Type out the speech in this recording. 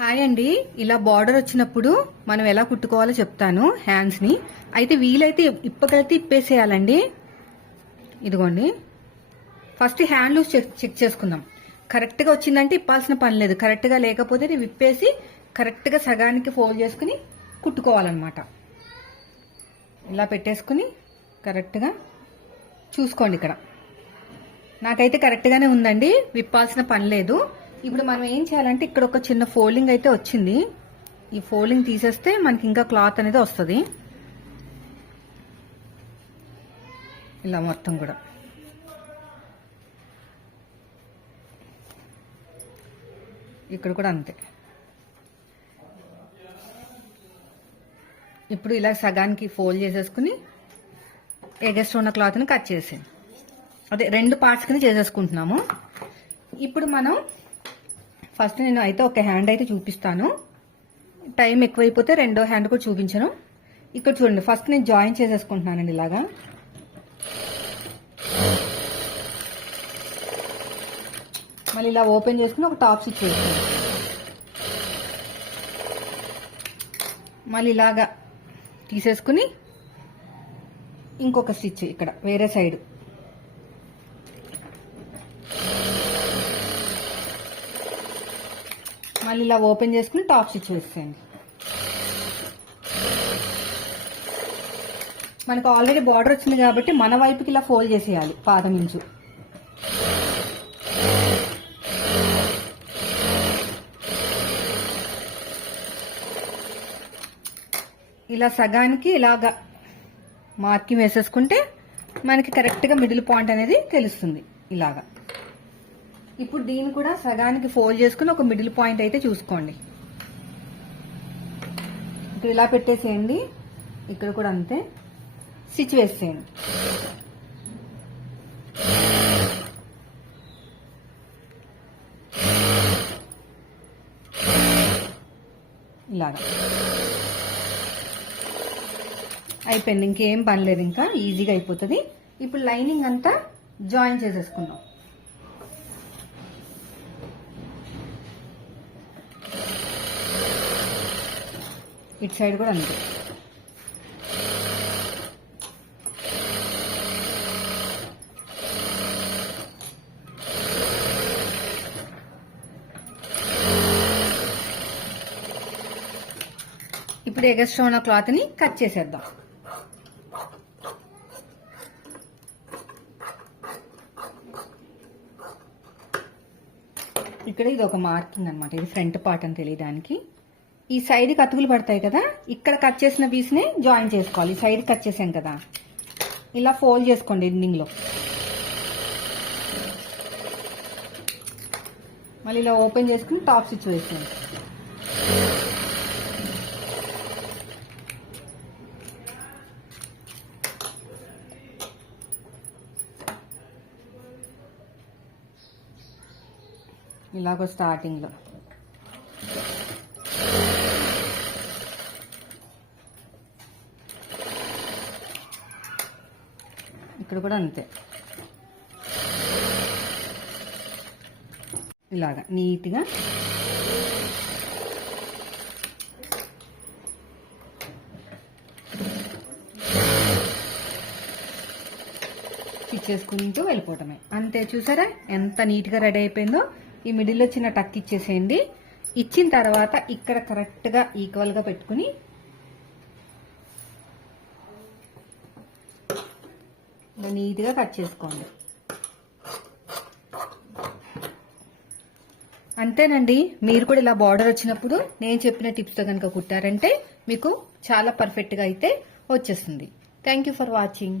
Hi అండి. ఇలా border వచ్చినప్పుడు మనం ఎలా కుట్టుకోవాలో చెప్తాను హ్యాండ్స్ని అయితే వీలైతే ఇప్పకలైతే ఇప్పేసేయాలండి. ఇదిగోండి. First hand loose check check చేసుకుందాం. కరెక్ట్గా వచ్చిందంటే ఇప్పాల్సిన పని లేదు. కరెక్ట్గా లేకపోతే ఇది విప్పేసి కరెక్ట్గా సగానికి ఫోల్డ్ చేసుకుని కుట్టుకోవాలన్నమాట. ఇలా పెట్టేసుకుని కరెక్ట్గా చూసుకోండి ఇక్కడ. నాకైతే కరెక్ట్గానే ఉందండి. విప్పాల్సిన పని లేదు. ఇప్పుడు మనం ఏం చేయాలంటే ఇక్కడ ఒక చిన్న ఫోల్డింగ్ అయితే వచ్చింది. ఈ ఫోల్డింగ్ తీసేస్తే మనకి ఇంకా క్లాత్ అనేది వస్తుంది. ఇలా మొత్తం కూడా. ఇక్కడ కూడా అంతే. ఇప్పుడు ఇలా సగానికి ఫోల్డ్ చేసేసుకుని ఎగస్ట్ ఉన్న క్లాత్ని కట్ చేసేయండి. అదే రెండు పార్ట్స్ కింద చేసేసుకుంటున్నాము. ఇప్పుడు మనం ఫస్ట్ నేను అయితే ఒక హ్యాండ్ అయితే చూపిస్తాను. టైం ఎక్కువైపోతే రెండో హ్యాండ్ కూడా చూపించను. ఇక్కడ చూడండి ఫస్ట్ నేను జాయిన్ చేసేసుకుంటున్నానండి ఇలాగా. మళ్ళీ ఇలా ఓపెన్ చేసుకుని ఒక టాప్ స్టిచ్ వేస్తాను మళ్ళీ ఇలాగా తీసేసుకుని ఇంకొక స్టిచ్ ఇక్కడ వేరే సైడ్. మళ్ళీ ఇలా ఓపెన్ చేసుకుని టాప్ స్టిచ్ వేసేయండి. మనకు ఆల్రెడీ బార్డర్ వచ్చింది కాబట్టి మన వైపుకి ఇలా ఫోల్డ్ చేసేయాలి పాదం నుంచి ఇలా సగానికి ఇలాగా మార్కింగ్ వేసేసుకుంటే మనకి కరెక్ట్గా మిడిల్ పాయింట్ అనేది తెలుస్తుంది ఇలాగా. ఇప్పుడు దీన్ని కూడా సగానికి ఫోల్డ్ చేసుకుని ఒక మిడిల్ పాయింట్ అయితే చూసుకోండి. ఇప్పుడు ఇలా పెట్టేసేయండి. ఇక్కడ కూడా అంతే. స్టిచ్ వేసేయండి. ఇలాగా. అయిపోయింది. ఇంకేం పని లేదు ఇంకా. ఈజీగా అయిపోతుంది. ఇప్పుడు లైనింగ్ అంతా జాయిన్ చేసేసుకుందాం. ఇటు సైడ్ కూడా అంతే. ఇప్పుడు ఎగస్ట్రా ఉన్న క్లాత్ని కట్ చేసేద్దాం. ఇక్కడ ఇది ఒక మార్కింగ్ అనమాట ఇది ఫ్రంట్ పార్ట్ అని తెలియడానికి. ఈ సైడ్కి అతుకులు పడతాయి కదా ఇక్కడ కట్ చేసిన పీస్ని జాయిన్ చేసుకోవాలి. ఈ సైడ్ కట్ చేసాం కదా. ఇలా ఫోల్డ్ చేసుకోండి ఎండింగ్లో మళ్ళీ ఇలా ఓపెన్ చేసుకుని టాప్ స్టిచ్ వేసేయండి ఇలాగో స్టార్టింగ్లో ఇక్కడ కూడా అంతే. ఇలాగా నీట్గా. ఇచ్చేసుకుంటూ వెళ్ళిపోవటమే. అంతే చూసారా? ఎంత నీట్గా రెడీ అయిపోయిందో. ఈ మిడిల్లో చిన్న టక్ ఇచ్చేసేయండి. ఇచ్చిన తర్వాత ఇక్కడ కరెక్ట్గా ఈక్వల్గా పెట్టుకుని ఇలా నీట్గా కట్ చేసుకోండి. అంతేనండి. మీరు కూడా ఇలా బార్డర్ వచ్చినప్పుడు నేను చెప్పిన టిప్స్తో కనుక కుట్టారంటే మీకు చాలా పర్ఫెక్ట్గా అయితే వచ్చేస్తుంది. Thank you for watching.